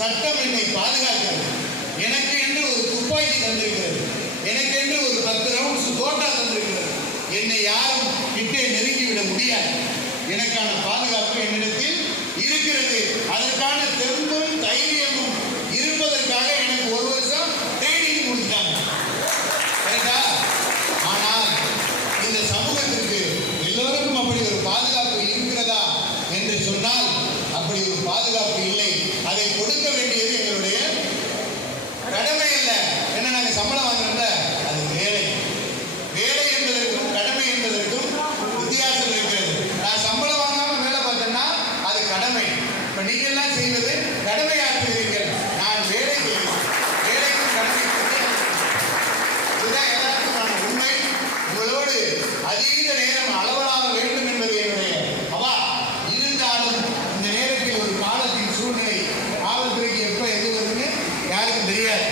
சட்டம் என்னை பாதுகாக்கிறது. எனக்கு என்று ஒரு துப்பாக்கி தந்திருக்கிறது. எனக்கு என்று ஒரு 10 ரவுண்ட்ஸ் தோட்டா தந்திருக்கிறது. என்னை யாரும் கிட்டே நெருங்கிவிட முடியாது. எனக்கான பாதுகாப்பு என்னிடத்தில் இருக்கிறது. அதற்கான தெம்பும் தைரியமும் இருப்பதற்காக எனக்கு 1 வருஷம் ட்ரைனிங் கொடுத்தாங்க. ஆனால் இந்த சமூகத்திற்கு எல்லோருக்கும் அப்படி ஒரு பாதுகாப்பு இருக்கிறதா என்று சொன்னால் அப்படி ஒரு பாதுகாப்பு இல்லை. அதை கொடுக்க வேண்டியது எங்களுடைய கடமை அல்ல. என்ன நாங்கள் சம்பளம் வாங்குறோம்ல, அது வேலை. வேலை என்பதற்கும் கடமை என்பதற்கும் வித்தியாசம் இருக்கிறது. நான் சம்பளம் வாங்காம வேலை பார்த்தேன்னா அது கடமை. இப்ப நீங்க எல்லாம் செய்வது கடமை ஆற்றுகிறீர்கள். நான் வேலை செய்கிறேன். வேலைக்கும் கடமை இதுதான் யதார்த்தமான உண்மை. உங்களோடு அதீத நேரம் அளவலாக வேண்டும் என்பது என்னுடைய அவா. இருந்தாலும் இந்த நேரத்தில் ஒரு காலத்தின் சூழ்நிலை காவல்துறைக்கு எப்ப எது வருதுன்னு யாருக்கும் தெரியாது.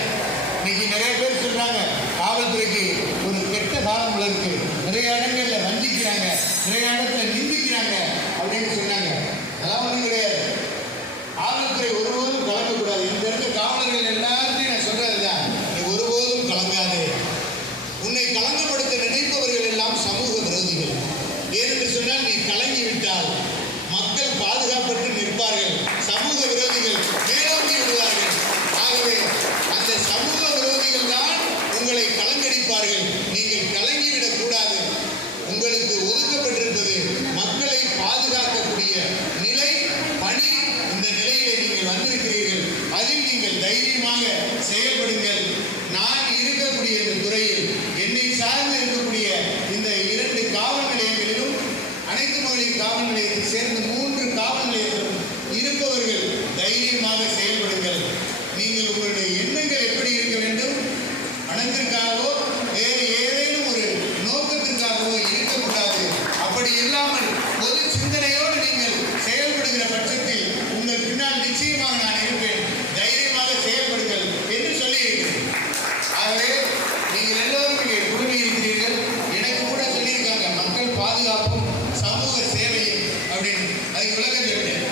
இன்னைக்கு நிறைய பேர் சொல்றாங்க காவல்துறைக்கு ஒரு கெட்ட காலம் இருக்கு, நிறைய இடங்கள்ல வஞ்சிக்கிறாங்க, நிறைய இடத்துல நிந்திக்கிறாங்க அப்படின்னு சொன்னாங்க. அதெல்லாம் ஒன்றும் கிடையாது. காவல்துறை ஒருபோதும் கலங்கக்கூடாது. இந்த இருக்க காவலர்கள் எல்லாத்தையும் நான் சொல்றதுதான், நீ ஒருபோதும் கலங்காது. உன்னை கலங்கப்படுத்த நினைப்பவர்கள் எல்லாம் சமூக விரோதிகள். ஏனென்று சொன்னால் நீ கலங்கிவிட்டால் மக்கள் பாதுகாப்பற்று நிற்பார்கள், சமூக விரோதிகள் மேலோங்கி விடுவார்கள். ஆகவே அந்த சமூக விரோதிகள் தான் உங்களை கலங்கடிப்பார்கள். நீங்கள் கலங்கிவிடக் கூடாது. உங்களுக்கு ஒதுக்கப்பட்டிருப்பது மக்களை பாதுகாக்கக்கூடிய நிலை, பணி. இந்த நிலையிலே நீங்கள் வந்திருக்கிறீர்கள். அதில் நீங்கள் தைரியமாக செயல்படுங்கள். நான் இருக்கக்கூடிய இந்த துறையில் என்னை சார்ந்து இருக்கக்கூடிய இந்த 2 காவல் நிலையங்களிலும் அனைத்து மகளிர் காவல் நிலையத்தை சேர்ந்த 3 காவல் நிலையத்திலும் இருப்பவர்கள் தைரியமாக செயல்படுங்கள். நீங்கள் உங்களுடைய எண்ணங்கள் எப்படி இருக்க வேண்டும்? பணத்திற்காகவோ வேறு ஏதேனும் ஒரு நோக்கத்திற்காகவோ இருக்கக்கூடாது. அப்படி இல்லாமல் பொது சிந்தனையோடு நீங்கள் செயல்படுகிற பட்சத்தில் உங்கள் பின்னால் நிச்சயமாக நான் இருப்பேன். தைரியமாக செயல்படுங்கள் என்று சொல்லியிருக்கிறேன். ஆகவே நீங்கள் எல்லோரும் இங்கே குழுமி இருக்கிறீர்கள். எனக்கு கூட சொல்லியிருக்காங்க மக்கள் பாதுகாப்பும் சமூக சேவையும் அப்படின்னு. அதுக்கு விளக்கம் சொல்லிட்டேன்.